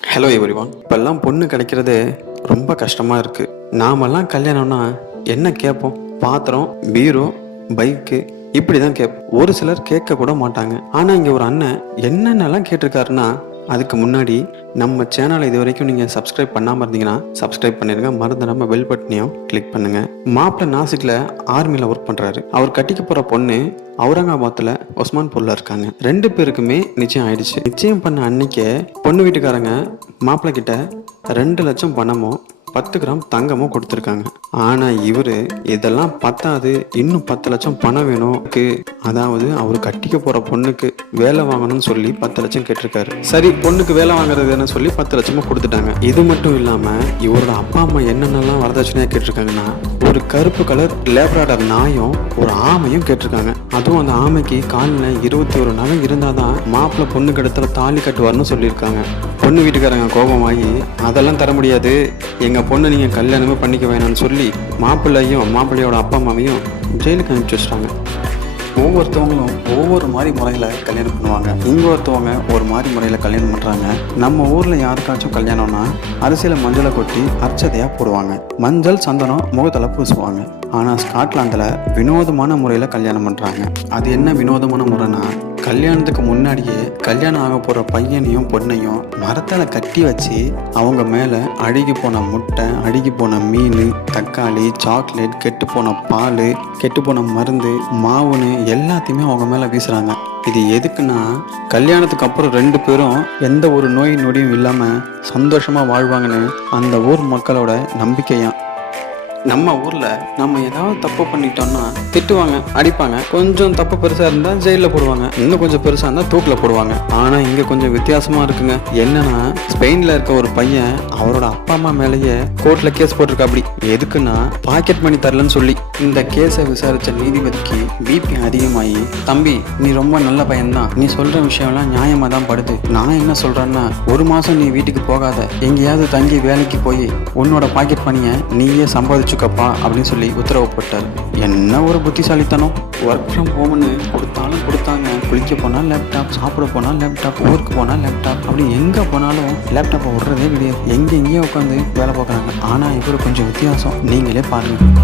Hello everyone இப்பெல்லாம் பொண்ணு கிடைக்கிறது ரொம்ப கஷ்டமாக இருக்குது நாமெல்லாம் கல்யாணம்னா என்ன கேட்போம்? பாத்திரம் பீரோ பைக்கு இப்படி தான் கேட்போம். ஒரு சிலர் கேட்க கூட மாட்டாங்க. ஆனால் இங்கே ஒரு அண்ணன் என்னென்னலாம் கேட்டிருக்காருன்னா அதுக்கு முன்னாடி நம்ம சேனலை இது வரைக்கும் நீங்கள் சப்ஸ்கிரைப் பண்ணாமல் இருந்தீங்கன்னா சப்ஸ்கிரைப் பண்ணிடுங்க மறந்துடாம பெல் பட்டனையும் கிளிக் பண்ணுங்கள் மாப்பிள்ள நாசிக்கில் ஆர்மியில் ஒர்க் பண்ணுறாரு அவர் கட்டிக்க போகிற பொண்ணு அவுரங்காபாத்தில் ஒஸ்மான்பூரில் இருக்காங்க. ரெண்டு பேருக்குமே நிச்சயம் ஆயிடுச்சு. நிச்சயம் பண்ண அன்னைக்கே பொண்ணு வீட்டுக்காரங்க மாப்பிள்ளை கிட்ட ரெண்டு லட்சம் பணமும் பத்து கிராம் தங்கமும் கொடுத்துருக்காங்க. ஆனா இவரு இதெல்லாம் பத்தாது இன்னும் பத்து லட்சம் பணம் வேணும் அதாவது அவர் கட்டிக்க போற பொண்ணுக்கு வேலை வாங்கணும்னு சொல்லி பத்து லட்சம் கேட்டிருக்காரு. சரி பொண்ணுக்கு வேலை வாங்குறதுன்னு சொல்லி பத்து லட்சமா கொடுத்துட்டாங்க. இது மட்டும் இல்லாம இவரோட அப்பா அம்மா என்னென்னலாம் வரதட்சணையா கேட்டிருக்காங்கன்னா ஒரு கருப்பு கலர் லேப்ராடர் நாயும் ஒரு ஆமையும் கேட்டிருக்காங்க. அதுவும் அந்த ஆமைக்கு காலில் இருபத்தி ஒரு நகை இருந்தாதான் மாப்பிள்ளை பொண்ணுக்கு இடத்துல தாலி கட்டுவார்னு சொல்லியிருக்காங்க. பொண்ணு வீட்டுக்காரங்க கோபமாகி அதெல்லாம் தர முடியாது. எங்கள் பொண்ணை நீங்கள் கல்யாணமே பண்ணிக்க வேணாம்னு சொல்லி மாப்பிள்ளையும் மாப்பிள்ளையோட அப்பா அம்மாவையும் ஜெயிலுக்கு அனுப்பிச்சி வச்சிட்டாங்க. ஒவ்வொருத்தவங்களும் ஒவ்வொரு மாதிரி முறையில் கல்யாணம் பண்ணுவாங்க. இங்கே ஒருத்தவங்க ஒரு மாதிரி முறையில் கல்யாணம் பண்ணுறாங்க நம்ம ஊரில் யாருக்காச்சும் கல்யாணம்னா அரிசியில் மஞ்சளை கொட்டி அர்ச்சதையாக போடுவாங்க. மஞ்சள் சந்தனம் முகத்தில் பூசுவாங்க. ஆனால் ஸ்காட்லாந்தில் வினோதமான முறையில் கல்யாணம் பண்ணுறாங்க அது என்ன வினோதமான முறைனா கல்யாணத்துக்கு முன்னாடியே கல்யாணம் ஆக போகிற பையனையும் பொண்ணையும் மரத்தில் கட்டி வச்சு அவங்க மேலே அழுகி போன முட்டை அழுகி போன மீன் தக்காளி சாக்லேட் கெட்டு போன பால் கெட்டு போன மருந்து மாவுன்னு எல்லாத்தையுமே அவங்க மேலே வீசுகிறாங்க இது எதுக்குன்னா கல்யாணத்துக்கு அப்புறம் ரெண்டு பேரும் எந்த ஒரு நோய் நொடியும் இல்லாமல் சந்தோஷமாக வாழ்வாங்கன்னு அந்த ஊர் மக்களோட நம்பிக்கையான் நம்ம ஊர்ல நம்ம ஏதாவது தப்பு பண்ணிட்டோம்னா திட்டுவாங்க அடிப்பாங்க. கொஞ்சம் தப்பு பெருசா இருந்தா ஜெயில போடுவாங்க. இன்னும் கொஞ்சம் பெருசா இருந்தா தூக்கில் போடுவாங்க. ஆனா இங்க கொஞ்சம் வித்தியாசமா இருக்குங்க. என்னன்னா ஸ்பெயின்ல இருக்க ஒரு பையன் அவரோட அப்பா அம்மா மேலேயே கோர்ட்ல கேஸ் போட்டிருக்கா அப்படி எதுக்குன்னா பாக்கெட் மணி தரலன்னு சொல்லி. இந்த கேஸை விசாரிச்ச நீதிபதிக்கு பிபி அதிகமாகி தம்பி நீ ரொம்ப நல்ல பையன்தான். நீ சொல்ற விஷயம்லாம் நியாயமா தான் படுது. நான் என்ன சொல்றேன்னா ஒரு மாசம் நீ வீட்டுக்கு போகாத. எங்கேயாவது தங்கி வேலைக்கு போய் உன்னோட பாக்கெட் பண்ணிய நீயே வச்சுக்கப்பா அப்படின்னு சொல்லி உத்தரவு போட்டார் என்ன ஒரு புத்திசாலித்தனம்? ஒர்க் ஃப்ரம் ஹோம்னு கொடுத்தாலும் கொடுத்தாங்க. குளிக்க போனால் லேப்டாப் சாப்பிட போனால் லேப்டாப் ஊருக்கு போனால் லேப்டாப் அப்படி எங்கே போனாலும் லேப்டாப்பை விடுறதே கிடையாது. எங்கே எங்கேயோ உட்காந்து வேலை பார்க்குறாங்க. ஆனால் இவர் கொஞ்சம் வித்தியாசம். நீங்களே பாருங்கள்